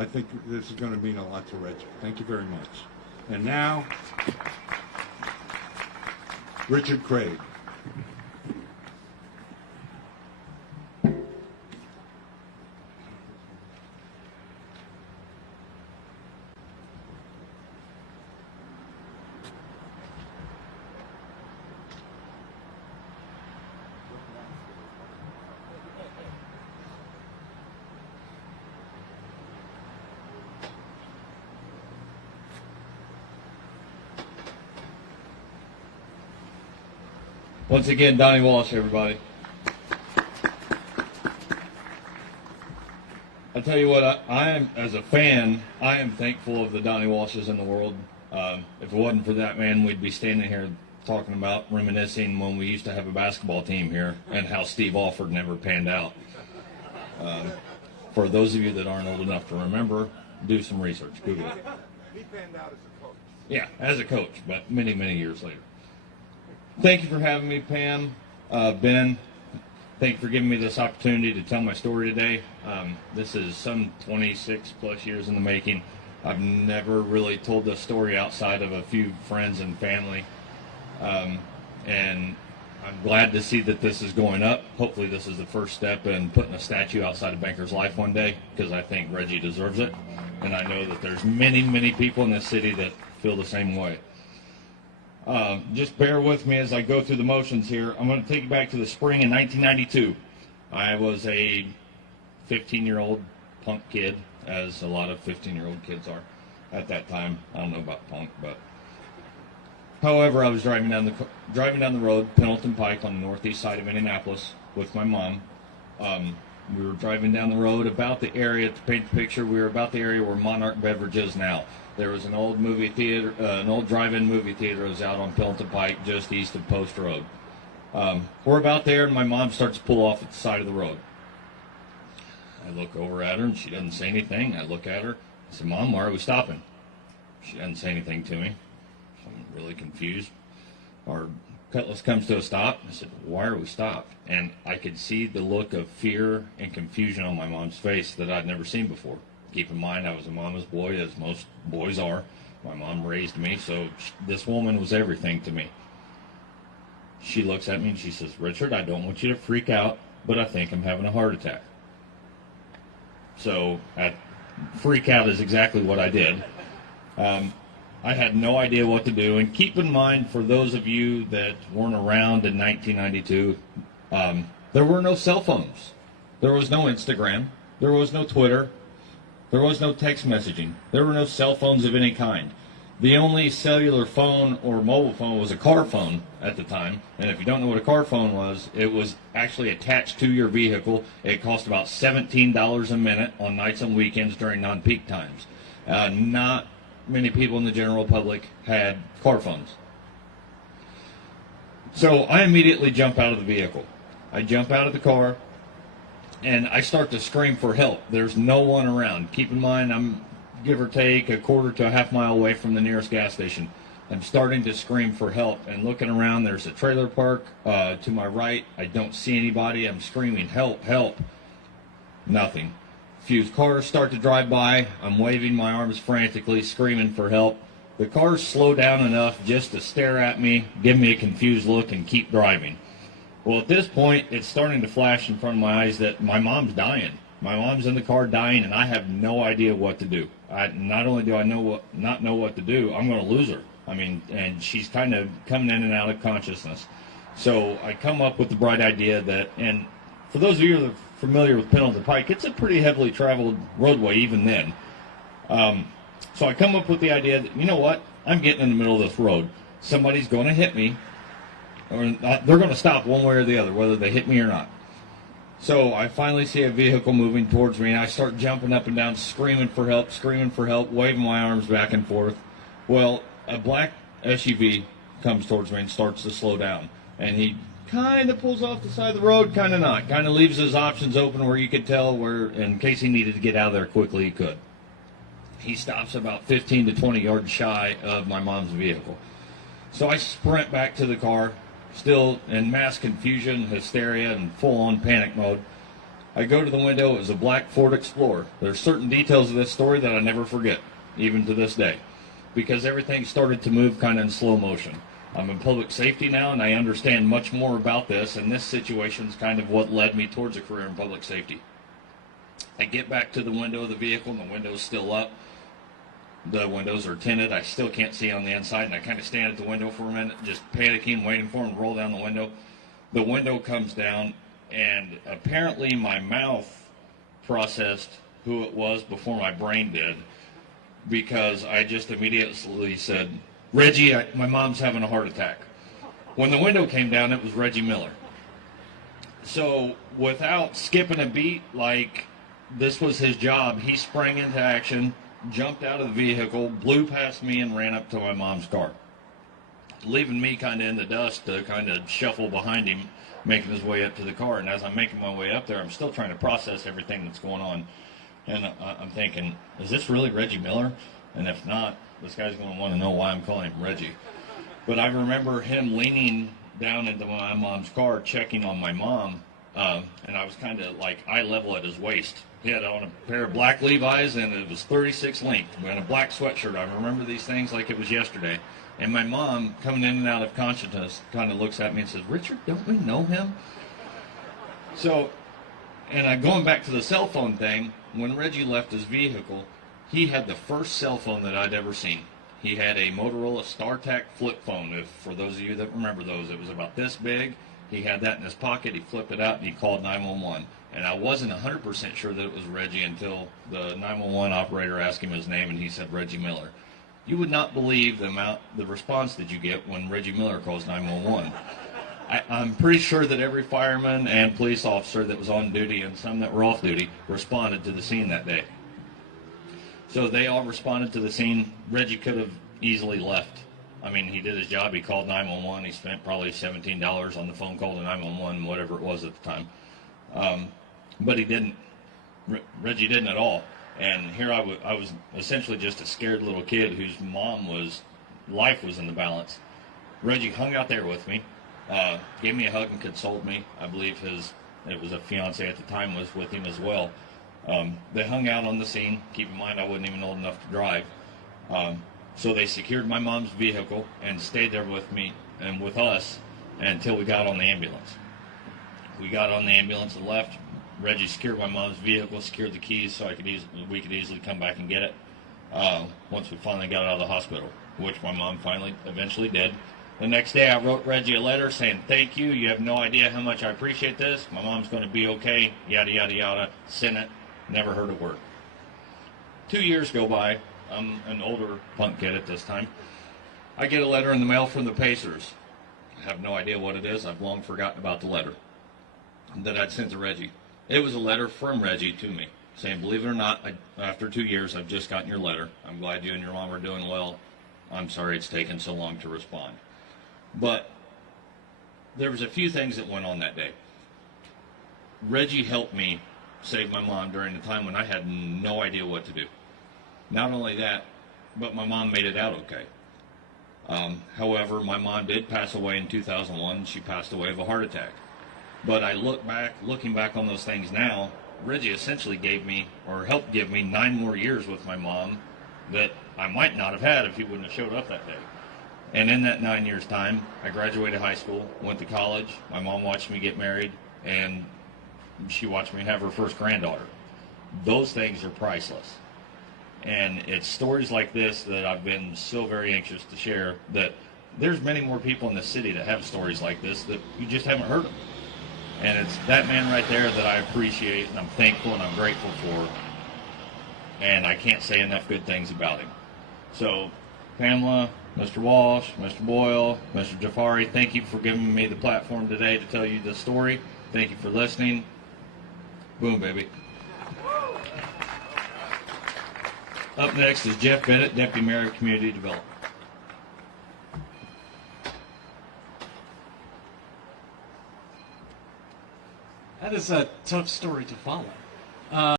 I think this is going to mean a lot to Reggie. Thank you very much. And now, Richard Craig. Once again, Donnie Walsh, everybody. I tell you what, I am, as a fan, I am thankful of the Donnie Walshes in the world. If it wasn't for that man, we'd be standing here talking about, reminiscing when we used to have a basketball team here and how Steve Alford never panned out. For those of you that aren't old enough to remember, do some research. Google it. He panned out as a coach. Yeah, as a coach, but many, many years later. Thank you for having me, Pam. Ben, thank you for giving me this opportunity to tell my story today. This is some 26 plus years in the making. I've never really told this story outside of a few friends and family. And I'm glad to see that this is going up. Hopefully this is the first step in putting a statue outside of Banker's Life one day, because I think Reggie deserves it. And I know that there's many, many people in this city that feel the same way. Just bear with me as I go through the motions here. I'm going to take you back to the spring in 1992. I was a 15-year-old punk kid, as a lot of 15-year-old kids are at that time. I don't know about punk, but however, I was driving down the road, Pendleton Pike, on the northeast side of Indianapolis with my mom. We were driving down the road about the area, to paint the picture, we were about the area where Monarch Beverage is now. There was an old movie theater, an old drive-in movie theater that was out on Pendleton Pike, just east of Post Road. We're about there, and my mom starts to pull off at the side of the road. I look over at her, and she doesn't say anything. I look at her. I said, "Mom, why are we stopping?" She doesn't say anything to me. I'm really confused. Our Cutlass comes to a stop. I said, "Why are we stopped?" And I could see the look of fear and confusion on my mom's face that I'd never seen before. Keep in mind, I was a mama's boy, as most boys are. My mom raised me, so this woman was everything to me. She looks at me and she says, "Richard, I don't want you to freak out, but I think I'm having a heart attack." So, freak out is exactly what I did. I had no idea what to do. And keep in mind, for those of you that weren't around in 1992, there were no cell phones. There was no Instagram. There was no Twitter. There was no text messaging. There were no cell phones of any kind. The only cellular phone or mobile phone was a car phone at the time. And if you don't know what a car phone was, it was actually attached to your vehicle. It cost about $17 a minute on nights and weekends during non-peak times. Not many people in the general public had car phones. So I immediately jump out of the vehicle. I jump out of the car, and I start to scream for help. There's no one around. Keep in mind, I'm give or take a quarter to a half mile away from the nearest gas station. I'm starting to scream for help, and looking around, there's a trailer park to my right. I don't see anybody. I'm screaming, "Help, help." Nothing. A few cars start to drive by. I'm waving my arms frantically, screaming for help. The cars slow down enough just to stare at me, give me a confused look, and keep driving. Well, at this point, it's starting to flash in front of my eyes that my mom's dying. My mom's in the car dying, and I have no idea what to do. Not only do I not know what to do, I'm going to lose her. I mean, and she's kind of coming in and out of consciousness. So I come up with the bright idea that, and for those of you that are familiar with Pendleton Pike, it's a pretty heavily traveled roadway even then. So I come up with the idea that, you know what, I'm getting in the middle of this road. Somebody's going to hit me, or they're going to stop one way or the other, whether they hit me or not. So I finally see a vehicle moving towards me, and I start jumping up and down, screaming for help, waving my arms back and forth. Well, a black SUV comes towards me and starts to slow down. And he kind of pulls off the side of the road, kind of not. Kind of leaves his options open where you could tell where, in case he needed to get out of there quickly, he could. He stops about 15 to 20 yards shy of my mom's vehicle. So I sprint back to the car, still in mass confusion, hysteria, and full-on panic mode. I go to the window. It was a black Ford Explorer. There's certain details of this story that I never forget, even to this day, because everything started to move kind of in slow motion. I'm in public safety now, and I understand much more about this, and this situation is kind of what led me towards a career in public safety. I get back to the window of the vehicle, and the window's still up. The windows are tinted. I still can't see on the inside, and I kind of stand at the window for a minute, just panicking, waiting for him to roll down the window. The window comes down, and apparently my mouth processed who it was before my brain did, because I just immediately said, "Reggie, my mom's having a heart attack." When the window came down, it was Reggie Miller. So without skipping a beat, like this was his job, he sprang into action, jumped out of the vehicle, blew past me, and ran up to my mom's car, leaving me kind of in the dust to kind of shuffle behind him, making his way up to the car. And as I'm making my way up there, I'm still trying to process everything that's going on. And I'm thinking, is this really Reggie Miller? And if not, this guy's going to want to know why I'm calling him Reggie. But I remember him leaning down into my mom's car, checking on my mom, and I was kind of like eye level at his waist. He had on a pair of black Levi's, and it was 36 length, and a black sweatshirt. I remember these things like it was yesterday. And my mom, coming in and out of consciousness, kind of looks at me and says, "Richard, don't we know him?" So, and going back to the cell phone thing, when Reggie left his vehicle, he had the first cell phone that I'd ever seen. He had a Motorola StarTAC flip phone. For those of you that remember those, it was about this big. He had that in his pocket. He flipped it out, and he called 911. And I wasn't 100% sure that it was Reggie until the 911 operator asked him his name, and he said Reggie Miller. You would not believe the response that you get when Reggie Miller calls 911. I'm pretty sure that every fireman and police officer that was on duty and some that were off duty responded to the scene that day. So they all responded to the scene. Reggie could have easily left. I mean, he did his job. He called 911. He spent probably $17 on the phone call to 911, whatever it was at the time. But he didn't. Reggie didn't at all. And here I was essentially just a scared little kid whose life was in the balance. Reggie hung out there with me, gave me a hug and consoled me. I believe it was a fiance at the time was with him as well. They hung out on the scene. Keep in mind, I wasn't even old enough to drive. So they secured my mom's vehicle and stayed there with me and with us until we got on the ambulance. We got on the ambulance and left. Reggie secured my mom's vehicle, secured the keys so we could easily come back and get it once we finally got out of the hospital, which my mom eventually did. The next day I wrote Reggie a letter saying, "Thank you. You have no idea how much I appreciate this. My mom's going to be okay, yada, yada, yada." Sent it. Never heard a word. 2 years go by. I'm an older punk kid at this time. I get a letter in the mail from the Pacers. I have no idea what it is. I've long forgotten about the letter that I'd sent to Reggie. It was a letter from Reggie to me saying, "Believe it or not, after 2 years, I've just gotten your letter. I'm glad you and your mom are doing well. I'm sorry it's taken so long to respond." But there was a few things that went on that day. Reggie helped me save my mom during the time when I had no idea what to do. Not only that, but my mom made it out okay. However, my mom did pass away in 2001. She passed away of a heart attack. But looking back on those things now, Reggie essentially helped give me 9 more years with my mom that I might not have had if he wouldn't have showed up that day. And in that 9 years' time, I graduated high school, went to college. My mom watched me get married, and she watched me have her first granddaughter. Those things are priceless. And it's stories like this that I've been so very anxious to share, that there's many more people in the city that have stories like this that you just haven't heard of. And it's that man right there that I appreciate, and I'm thankful and I'm grateful for. And I can't say enough good things about him. So, Pamela, Mr. Walsh, Mr. Boyle, Mr. Jafari, thank you for giving me the platform today to tell you this story. Thank you for listening. Boom, baby. Up next is Jeff Bennett, Deputy Mayor of Community Development. That is a tough story to follow.